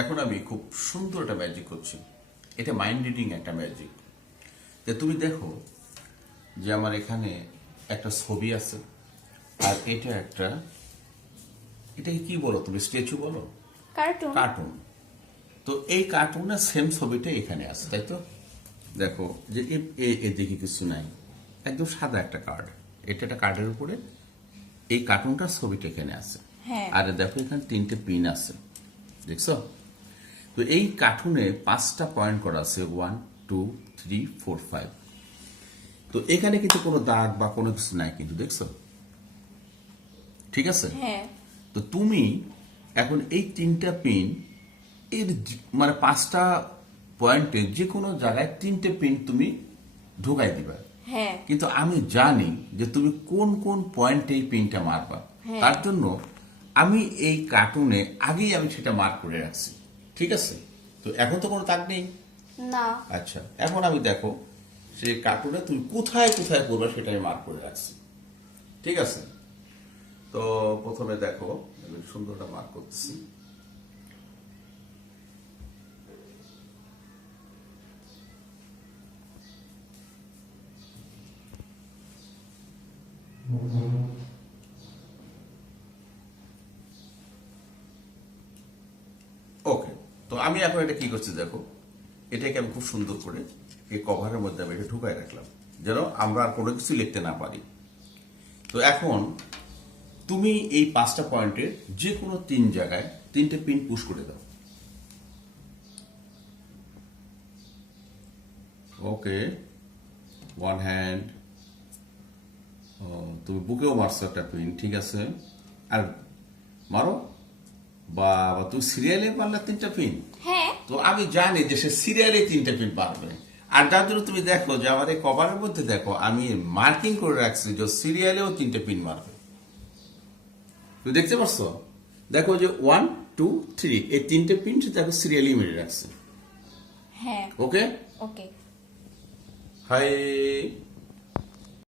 এখন আমি খুব সুন্দর একটা ম্যাজিক করছি। এটা মাইন্ড রিডিং একটা ম্যাজিক। যে তুমি দেখো যে আমার এখানে একটা ছবি আছে, আর এটা একটা, এটাকে কি বলো তুমি, স্ট্যাচু বলো? কার্টুন। কার্টুন। তো এই কার্টুনের সেম ছবিটা এখানে আছে, তাই তো? দেখো যে এদিকে কিছু নাই, একদম সাদা একটা কার্ড। এটা একটা কার্ডের উপরে এই কার্টুনটার ছবিটা এখানে আছে। হ্যাঁ। আর দেখো এখানে 3টে পিন আছে, দেখছো? তো এই কার্টুনে 5টা পয়েন্ট করা আছে, 1 2 3 4 5। তো এখানে কিন্তু কোনো দাগ বা কোনো কিছু নাই কিন্তু, দেখছো? ঠিক আছে। হ্যাঁ। তো তুমি এখন এই 3টা পিন এর মানে 5টা পয়েন্টে যে কোনো জায়গায় 3টে পিন তুমি ঢুকাই দিবা। হ্যাঁ। কিন্তু আমি জানি যে তুমি কোন কোন পয়েন্টে এই পিনটা মারবা। হ্যাঁ। তার জন্য আমি এই কার্টুনে আগেই আমি সেটা মার্ক করে রাখছি। ঠিক আছে। তো এখন তো কোনো দাগ নেই। না। আচ্ছা, এখন আমি দেখো সেই কার্টুনে তুমি কোথায় কোথায় করবে সেটা আমি মার্ক করে রাখছি। ঠিক আছে। তো প্রথমে দেখো আমি সুন্দরটা মার্ক করতেছি। ওকে। তো আমি এখন এটা কি করছি দেখো, এটাকে আমি খুব সুন্দর করে এই কভারের মধ্যে আমি এটা ঢুকাই রাখলাম, যেন আমরা আর কোনো কিছু লিখতে না পারি। তো এখন তুমি এই 5টা পয়েন্টের যে কোনো 3 জায়গায় 3টে পিন পুশ করে দাও। ওকে, ওয়ান হ্যান্ড। তুমি বুকেও মারছো একটা পিন, ঠিক আছে। আর মারো। বা তুমি সিরিয়ালে পারলে 3টা পিন। হ্যাঁ। তো আমি জানি যে সে সিরিয়ালে 3টে পিন পারবে। আর যার জন্য তুমি দেখো যে আমার এই কভারের মধ্যে দেখো আমি মার্কিং করে রাখছি যে সিরিয়ালেও 3টে পিন মারবে। তুমি দেখতে পাচ্ছ? দেখো যে 1 2 3 এই 3টে পিন দেখো সিরিয়ালি মেরে রাখছে। হ্যাঁ। ওকে। ওকে। হাই।